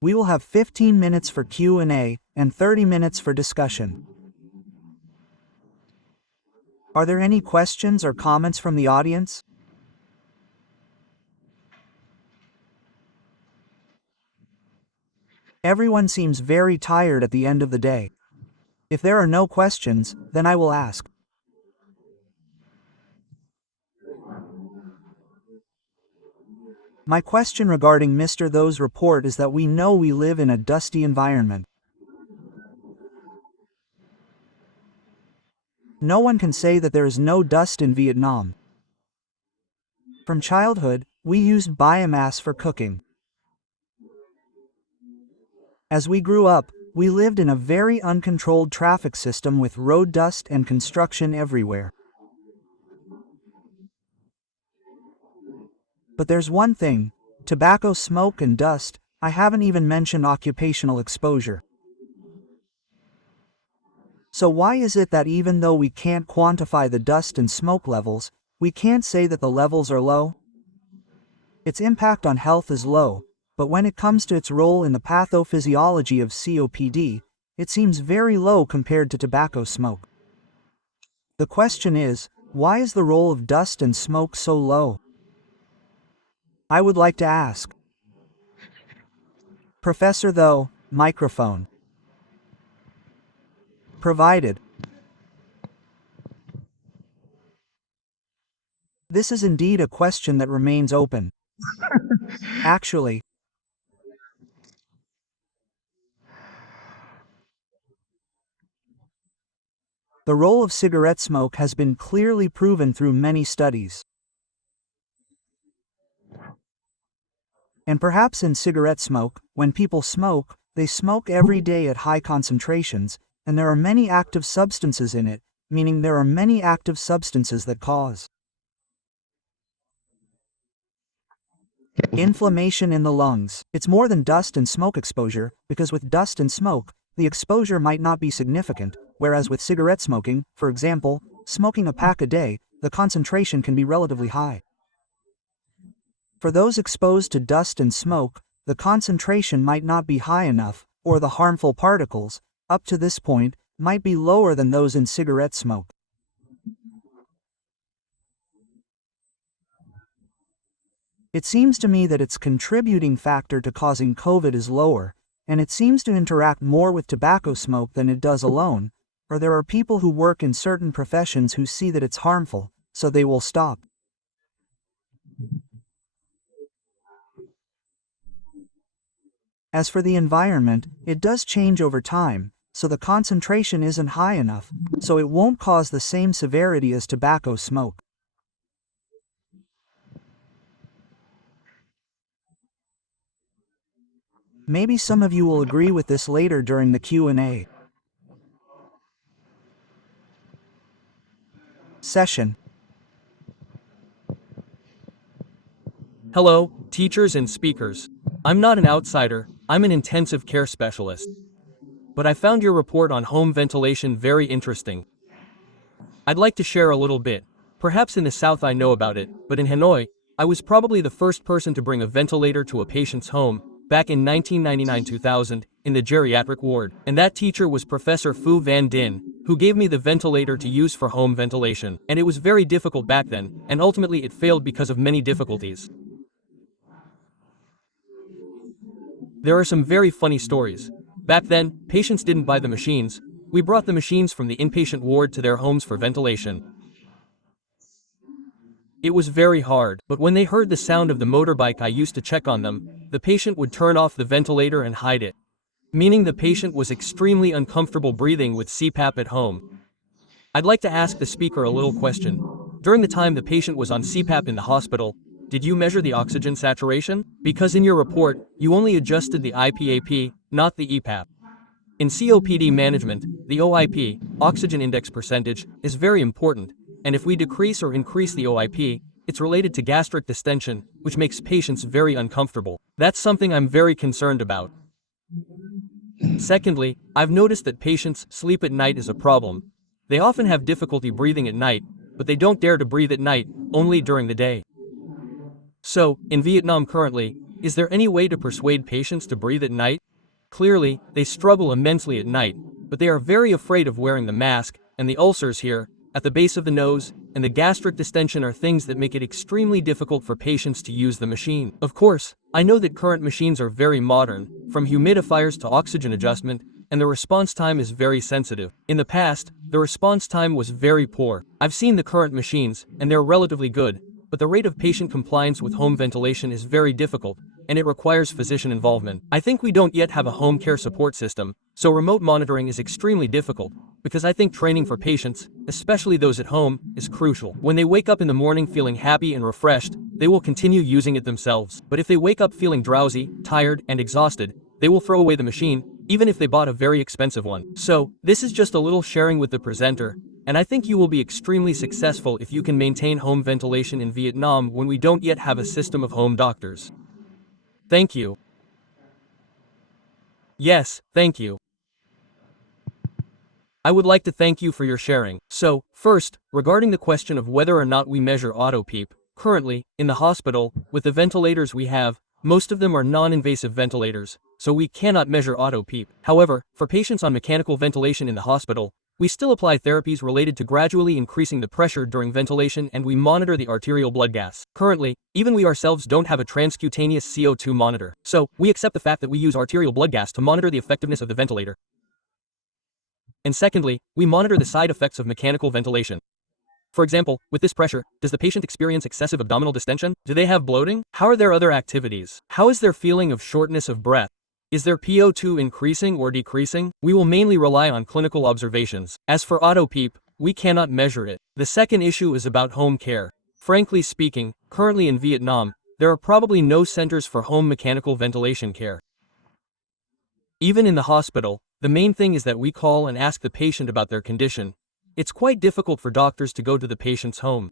We will have 15 minutes for Q&A and 30 minutes for discussion. Are there any questions or comments from the audience? Everyone seems very tired at the end of the day. If there are no questions, then I will ask. My question regarding Mr. Tho's report is that we know we live in a dusty environment. No one can say that there is no dust in Vietnam. From childhood, we used biomass for cooking. As we grew up, we lived in a very uncontrolled traffic system with road dust and construction everywhere. But there's one thing: tobacco smoke and dust. I haven't even mentioned occupational exposure. So why is it that even though we can't quantify the dust and smoke levels, we can't say that the levels are low? Its impact on health is low, but when it comes to its role in the pathophysiology of COPD, it seems very low compared to tobacco smoke. The question is, why is the role of dust and smoke so low? I would like to ask Professor Tho, microphone provided. This is indeed a question that remains open. Actually, the role of cigarette smoke has been clearly proven through many studies. And perhaps in cigarette smoke, when people smoke, they smoke every day at high concentrations, and there are many active substances in it, meaning there are many active substances that cause inflammation in the lungs. It's more than dust and smoke exposure, because with dust and smoke, the exposure might not be significant, whereas with cigarette smoking, for example, smoking a pack a day, the concentration can be relatively high. For those exposed to dust and smoke, the concentration might not be high enough, or the harmful particles, up to this point, might be lower than those in cigarette smoke. It seems to me that its contributing factor to causing COVID is lower, and it seems to interact more with tobacco smoke than it does alone, or there are people who work in certain professions who see that it's harmful, so they will stop. As for the environment, it does change over time, so the concentration isn't high enough, so it won't cause the same severity as tobacco smoke. Maybe some of you will agree with this later during the Q&A session. Hello, teachers and speakers. I'm not an outsider, I'm an intensive care specialist. But I found your report on home ventilation very interesting. I'd like to share a little bit. Perhaps in the South I know about it, but in Hanoi, I was probably the first person to bring a ventilator to a patient's home, back in 1999-2000, in the geriatric ward. And that teacher was Professor Phu Van Din, who gave me the ventilator to use for home ventilation. And it was very difficult back then, and ultimately it failed because of many difficulties. There are some very funny stories. Back then, patients didn't buy the machines. We brought the machines from the inpatient ward to their homes for ventilation. It was very hard, but when they heard the sound of the motorbike I used to check on them, the patient would turn off the ventilator and hide it. Meaning the patient was extremely uncomfortable breathing with CPAP at home. I'd like to ask the speaker a little question. During the time the patient was on CPAP in the hospital, did you measure the oxygen saturation? Because in your report, you only adjusted the IPAP, not the EPAP. In COPD management, the OIP, oxygen index percentage, is very important, and if we decrease or increase the OIP, it's related to gastric distension, which makes patients very uncomfortable. That's something I'm very concerned about. Secondly, I've noticed that patients sleep at night is a problem. They often have difficulty breathing at night, but they don't dare to breathe at night, only during the day. So, in Vietnam currently, Is there any way to persuade patients to breathe at night? Clearly, they struggle immensely at night, but they are very afraid of wearing the mask, and the ulcers here, at the base of the nose, and the gastric distension are things that make it extremely difficult for patients to use the machine. Of course, I know that current machines are very modern, from humidifiers to oxygen adjustment, and the response time is very sensitive. In the past, the response time was very poor. I've seen the current machines, and they're relatively good, but the rate of patient compliance with home ventilation is very difficult, and it requires physician involvement. I think we don't yet have a home care support system, so remote monitoring is extremely difficult, because I think training for patients, especially those at home, is crucial. When they wake up in the morning feeling happy and refreshed, they will continue using it themselves. But if they wake up feeling drowsy, tired, and exhausted, they will throw away the machine, even if they bought a very expensive one. So, this is just a little sharing with the presenter, and I think you will be extremely successful if you can maintain home ventilation in Vietnam when we don't yet have a system of home doctors. Thank you. Yes, thank you. I would like to thank you for your sharing. So, first, regarding the question of whether or not we measure auto-PEEP, currently, in the hospital, with the ventilators we have, most of them are non-invasive ventilators, so we cannot measure auto-PEEP. However, for patients on mechanical ventilation in the hospital, we still apply therapies related to gradually increasing the pressure during ventilation, and we monitor the arterial blood gas. Currently, even we ourselves don't have a transcutaneous CO2 monitor, so we accept the fact that we use arterial blood gas to monitor the effectiveness of the ventilator. And secondly, we monitor the side effects of mechanical ventilation. For example, with this pressure, does the patient experience excessive abdominal distension? Do they have bloating? How are their other activities? How is their feeling of shortness of breath? Is their PO2 increasing or decreasing? We will mainly rely on clinical observations. As for auto-PEEP, we cannot measure it. The second issue is about home care. Frankly speaking, currently in Vietnam, there are probably no centers for home mechanical ventilation care. Even in the hospital, the main thing is that we call and ask the patient about their condition. It's quite difficult for doctors to go to the patient's home.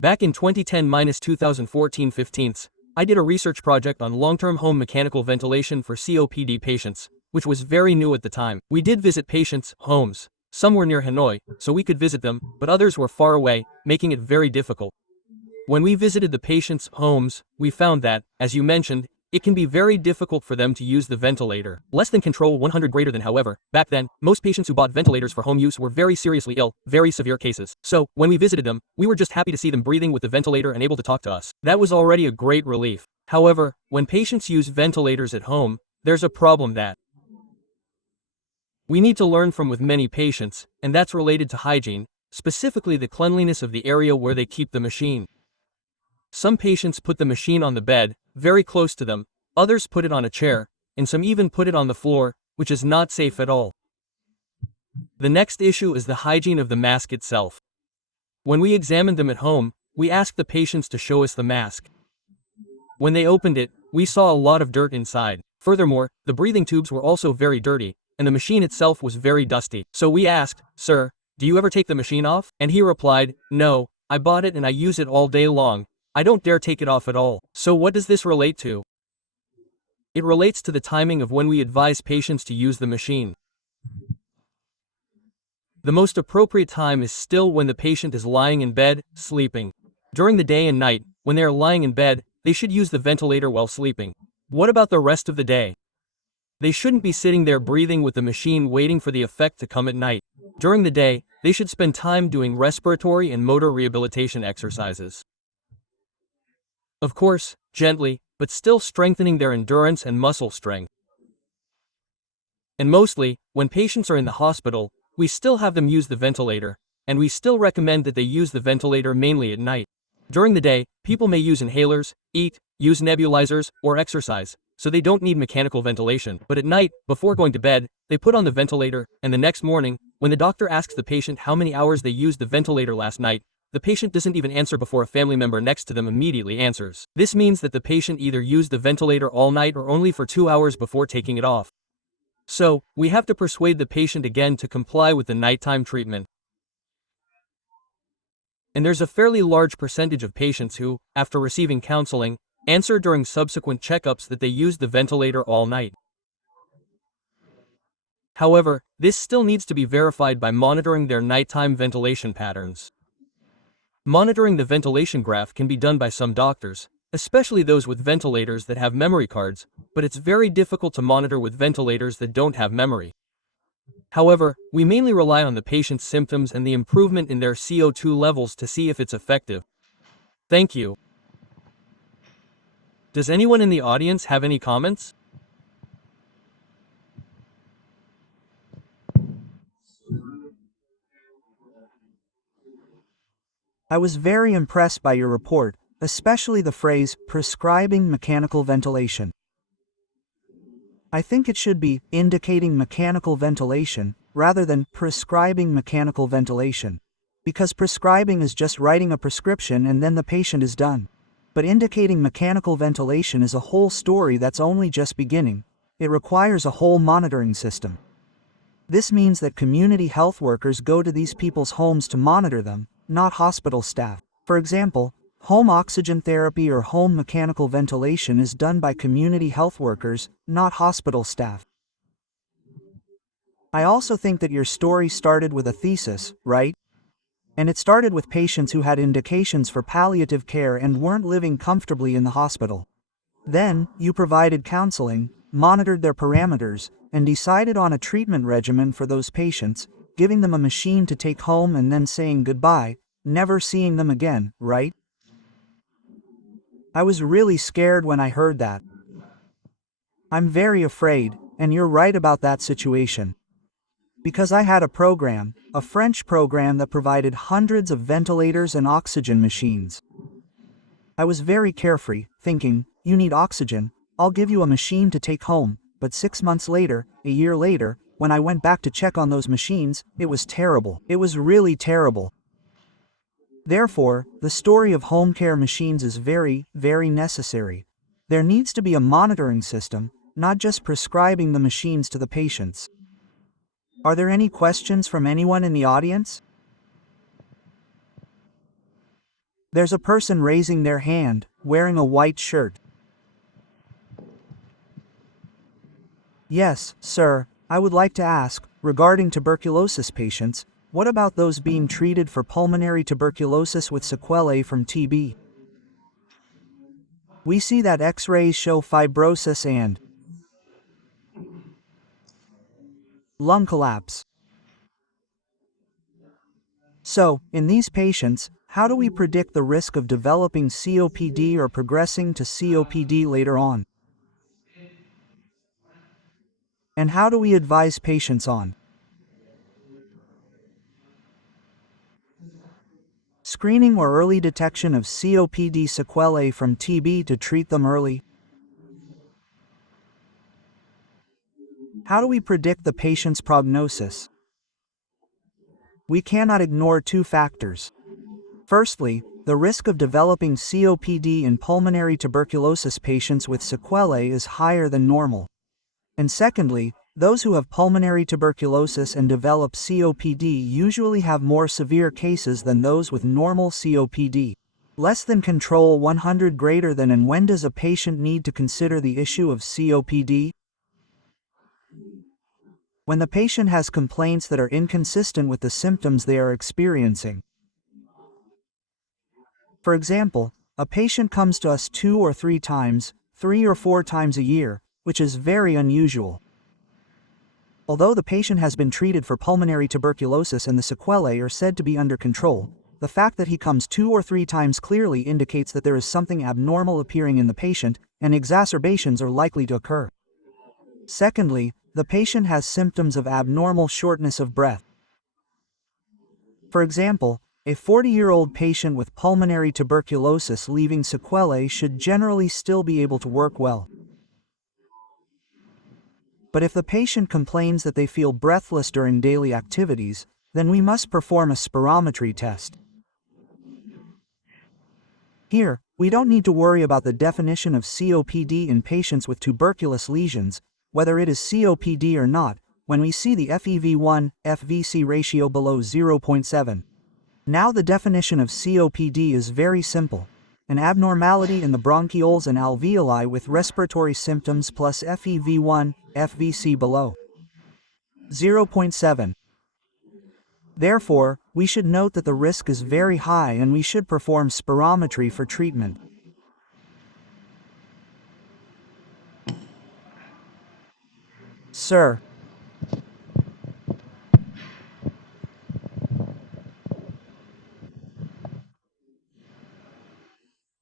Back in 2010-2014-15, I did a research project on long-term home mechanical ventilation for COPD patients, which was very new at the time. We did visit patients' homes. Some were near Hanoi, so we could visit them, but others were far away, making it very difficult. When we visited the patients' homes, we found that, as you mentioned, it can be very difficult for them to use the ventilator. Less than control 100 greater than. However, back then, most patients who bought ventilators for home use were very seriously ill, very severe cases. So, when we visited them, we were just happy to see them breathing with the ventilator and able to talk to us. That was already a great relief. However, when patients use ventilators at home, there's a problem that we need to learn from with many patients, and that's related to hygiene, specifically the cleanliness of the area where they keep the machine. Some patients put the machine on the bed, very close to them, others put it on a chair, and some even put it on the floor, which is not safe at all. The next issue is the hygiene of the mask itself. When we examined them at home, we asked the patients to show us the mask. When they opened it, we saw a lot of dirt inside. Furthermore, the breathing tubes were also very dirty, and the machine itself was very dusty. So we asked, "Sir, do you ever take the machine off?" And he replied, "No, I bought it and I use it all day long. I don't dare take it off at all." So what does this relate to? It relates to the timing of when we advise patients to use the machine. The most appropriate time is still when the patient is lying in bed, sleeping. During the day and night, when they are lying in bed, they should use the ventilator while sleeping. What about the rest of the day? They shouldn't be sitting there breathing with the machine waiting for the effect to come at night. During the day, they should spend time doing respiratory and motor rehabilitation exercises. Of course, gently, but still strengthening their endurance and muscle strength. And mostly, when patients are in the hospital, we still have them use the ventilator, and we still recommend that they use the ventilator mainly at night. During the day, people may use inhalers, eat, use nebulizers, or exercise, so they don't need mechanical ventilation. But at night, before going to bed, they put on the ventilator, and the next morning, when the doctor asks the patient how many hours they used the ventilator last night, the patient doesn't even answer before a family member next to them immediately answers. This means that the patient either used the ventilator all night or only for 2 hours before taking it off. So, we have to persuade the patient again to comply with the nighttime treatment. And there's a fairly large percentage of patients who, after receiving counseling, answer during subsequent checkups that they used the ventilator all night. However, this still needs to be verified by monitoring their nighttime ventilation patterns. Monitoring the ventilation graph can be done by some doctors, especially those with ventilators that have memory cards, but it's very difficult to monitor with ventilators that don't have memory. However, we mainly rely on the patient's symptoms and the improvement in their CO2 levels to see if it's effective. Thank you. Does anyone in the audience have any comments? I was very impressed by your report, especially the phrase, prescribing mechanical ventilation. I think it should be indicating mechanical ventilation, rather than prescribing mechanical ventilation. Because prescribing is just writing a prescription and then the patient is done. But indicating mechanical ventilation is a whole story that's only just beginning. It requires a whole monitoring system. This means that community health workers go to these people's homes to monitor them, not hospital staff. For example, home oxygen therapy or home mechanical ventilation is done by community health workers, not hospital staff. I also think that your story started with a thesis, right? And it started with patients who had indications for palliative care and weren't living comfortably in the hospital. Then, you provided counseling, monitored their parameters, and decided on a treatment regimen for those patients, giving them a machine to take home and then saying goodbye, never seeing them again, right? I was really scared when I heard that. I'm very afraid, and you're right about that situation. Because I had a French program that provided hundreds of ventilators and oxygen machines. I was very carefree, thinking, you need oxygen, I'll give you a machine to take home, but 6 months later, a year later, when I went back to check on those machines, it was terrible. It was really terrible. Therefore, the story of home care machines is very, very necessary. There needs to be a monitoring system, not just prescribing the machines to the patients. Are there any questions from anyone in the audience? There's a person raising their hand, wearing a white shirt. Yes, sir, I would like to ask, regarding tuberculosis patients, what about those being treated for pulmonary tuberculosis with sequelae from TB? We see that X-rays show fibrosis and lung collapse. So, in these patients, how do we predict the risk of developing COPD or progressing to COPD later on? And how do we advise patients on screening or early detection of COPD sequelae from TB to treat them early? How do we predict the patient's prognosis? We cannot ignore two factors. Firstly, the risk of developing COPD in pulmonary tuberculosis patients with sequelae is higher than normal. And secondly, those who have pulmonary tuberculosis and develop COPD usually have more severe cases than those with normal COPD. Less than control 100 greater than. And when does a patient need to consider the issue of COPD? When the patient has complaints that are inconsistent with the symptoms they are experiencing. For example, a patient comes to us 2 or 3 times, 3 or 4 times a year, which is very unusual. Although the patient has been treated for pulmonary tuberculosis and the sequelae are said to be under control, the fact that he comes 2 or 3 times clearly indicates that there is something abnormal appearing in the patient, and exacerbations are likely to occur. Secondly, the patient has symptoms of abnormal shortness of breath. For example, a 40-year-old patient with pulmonary tuberculosis leaving sequelae should generally still be able to work well. But if the patient complains that they feel breathless during daily activities, then we must perform a spirometry test. Here, we don't need to worry about the definition of COPD in patients with tuberculous lesions, whether it is COPD or not, when we see the FEV1-FVC ratio below 0.7. Now the definition of COPD is very simple. An abnormality in the bronchioles and alveoli with respiratory symptoms plus FEV1-FVC below 0.7. Therefore, we should note that the risk is very high and we should perform spirometry for treatment. Sir.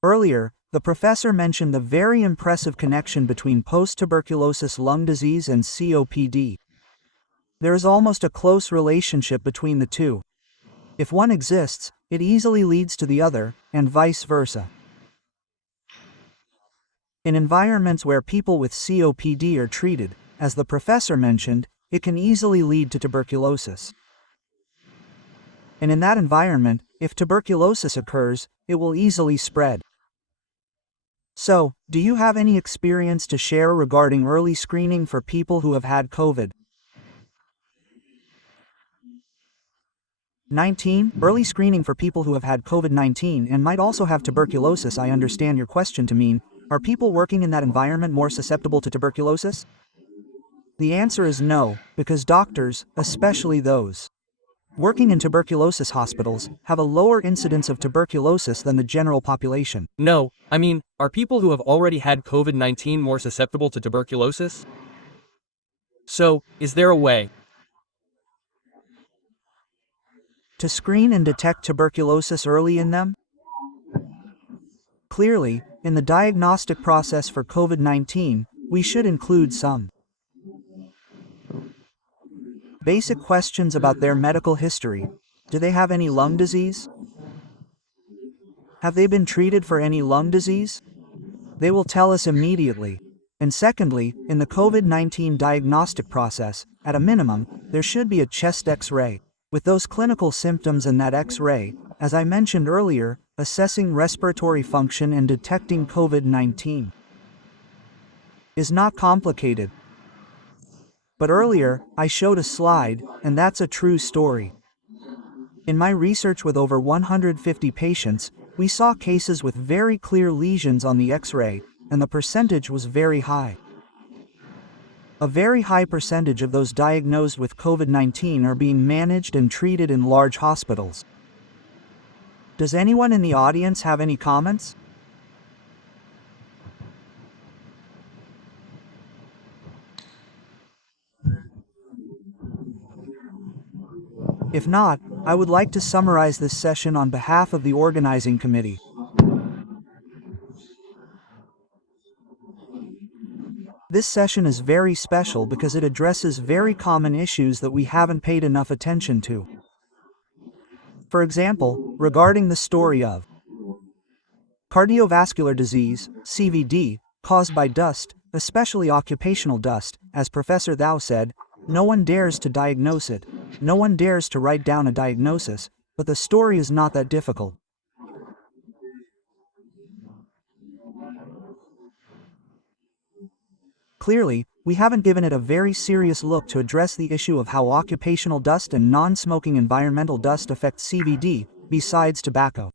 Earlier, the professor mentioned the very impressive connection between post-tuberculosis lung disease and COPD. There is almost a close relationship between the two. If one exists, it easily leads to the other, and vice versa. In environments where people with COPD are treated, as the professor mentioned, it can easily lead to tuberculosis. And in that environment, if tuberculosis occurs, it will easily spread. So, do you have any experience to share regarding early screening for people who have had COVID-19? Early screening for people who have had COVID-19 and might also have tuberculosis. I understand your question to mean, are people working in that environment more susceptible to tuberculosis? The answer is no, because doctors, especially those working in tuberculosis hospitals, have a lower incidence of tuberculosis than the general population. No, I mean, are people who have already had COVID-19 more susceptible to tuberculosis? So, is there a way to screen and detect tuberculosis early in them? Clearly, in the diagnostic process for COVID-19, we should include some basic questions about their medical history. Do they have any lung disease? Have they been treated for any lung disease? They will tell us immediately. And secondly, in the COVID-19 diagnostic process, at a minimum, there should be a chest X-ray. With those clinical symptoms and that X-ray, as I mentioned earlier, assessing respiratory function and detecting COVID-19 is not complicated. But earlier, I showed a slide, and that's a true story. In my research with over 150 patients, we saw cases with very clear lesions on the X-ray, and the percentage was very high. A very high percentage of those diagnosed with COVID-19 are being managed and treated in large hospitals. Does anyone in the audience have any comments? If not, I would like to summarize this session on behalf of the organizing committee. This session is very special because it addresses very common issues that we haven't paid enough attention to. For example, regarding the story of cardiovascular disease, CVD, caused by dust, especially occupational dust, as Professor Thảo said, no one dares to diagnose it, no one dares to write down a diagnosis, but the story is not that difficult. Clearly, we haven't given it a very serious look to address the issue of how occupational dust and non-smoking environmental dust affect CVD, besides tobacco.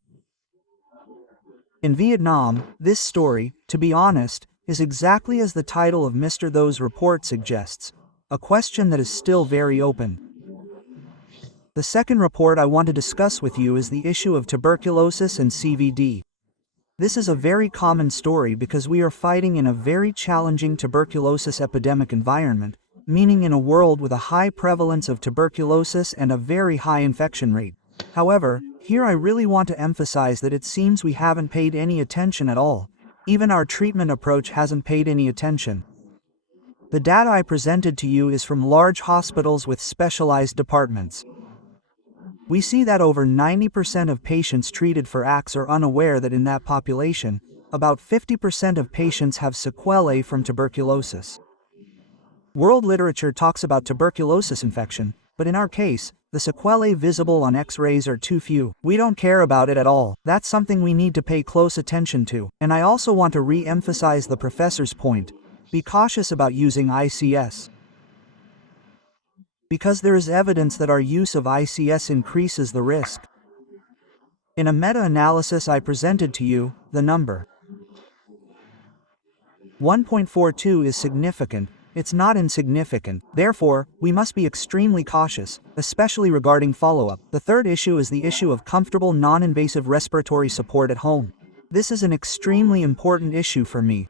In Vietnam, this story, to be honest, is exactly as the title of Mr. Tho's report suggests, a question that is still very open. The second report I want to discuss with you is the issue of tuberculosis and CVD. This is a very common story because we are fighting in a very challenging tuberculosis epidemic environment, meaning in a world with a high prevalence of tuberculosis and a very high infection rate. However, here I really want to emphasize that it seems we haven't paid any attention at all. Even our treatment approach hasn't paid any attention. The data I presented to you is from large hospitals with specialized departments. We see that over 90% of patients treated for ACS are unaware that in that population, about 50% of patients have sequelae from tuberculosis. World literature talks about tuberculosis infection, but in our case, the sequelae visible on X-rays are too few. We don't care about it at all. That's something we need to pay close attention to. And I also want to re-emphasize the professor's point. Be cautious about using ICS. Because there is evidence that our use of ICS increases the risk. In a meta-analysis I presented to you, the number 1.42 is significant. It's not insignificant. Therefore, we must be extremely cautious, especially regarding follow-up. The third issue is the issue of comfortable non-invasive respiratory support at home. This is an extremely important issue for me.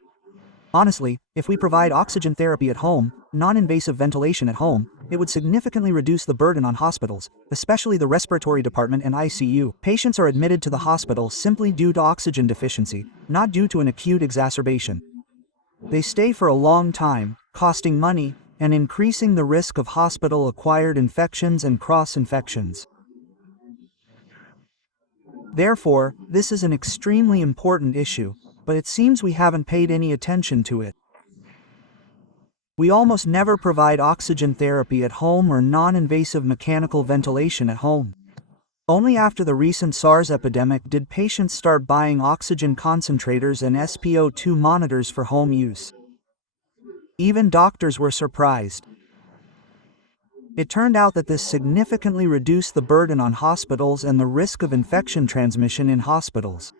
Honestly, if we provide oxygen therapy at home, non-invasive ventilation at home, it would significantly reduce the burden on hospitals, especially the respiratory department and ICU. Patients are admitted to the hospital simply due to oxygen deficiency, not due to an acute exacerbation. They stay for a long time, costing money, and increasing the risk of hospital-acquired infections and cross-infections. Therefore, this is an extremely important issue, but it seems we haven't paid any attention to it. We almost never provide oxygen therapy at home or non-invasive mechanical ventilation at home. Only after the recent SARS epidemic did patients start buying oxygen concentrators and SpO2 monitors for home use. Even doctors were surprised. It turned out that this significantly reduced the burden on hospitals and the risk of infection transmission in hospitals.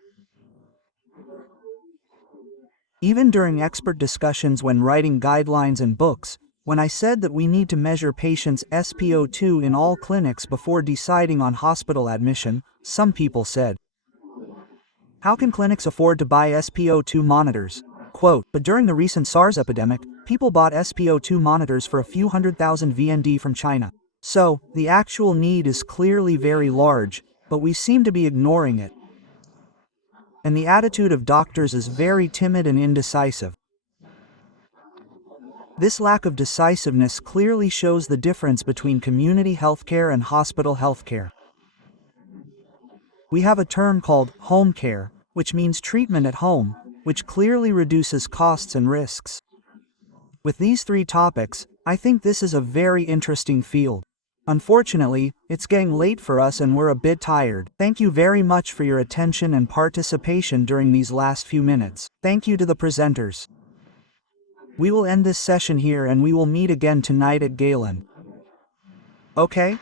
Even during expert discussions when writing guidelines and books, when I said that we need to measure patients' SpO2 in all clinics before deciding on hospital admission, some people said, "How can clinics afford to buy SpO2 monitors?" Quote, but during the recent SARS epidemic, people bought SpO2 monitors for a few $100,000 VND from China. So, the actual need is clearly very large, but we seem to be ignoring it. And the attitude of doctors is very timid and indecisive. This lack of decisiveness clearly shows the difference between community healthcare and hospital healthcare. We have a term called home care, which means treatment at home, which clearly reduces costs and risks. With these three topics, I think this is a very interesting field. Unfortunately, it's getting late for us and we're a bit tired. Thank you very much for your attention and participation during these last few minutes. Thank you to the presenters. We will end this session here and we will meet again tonight at Galen. Okay?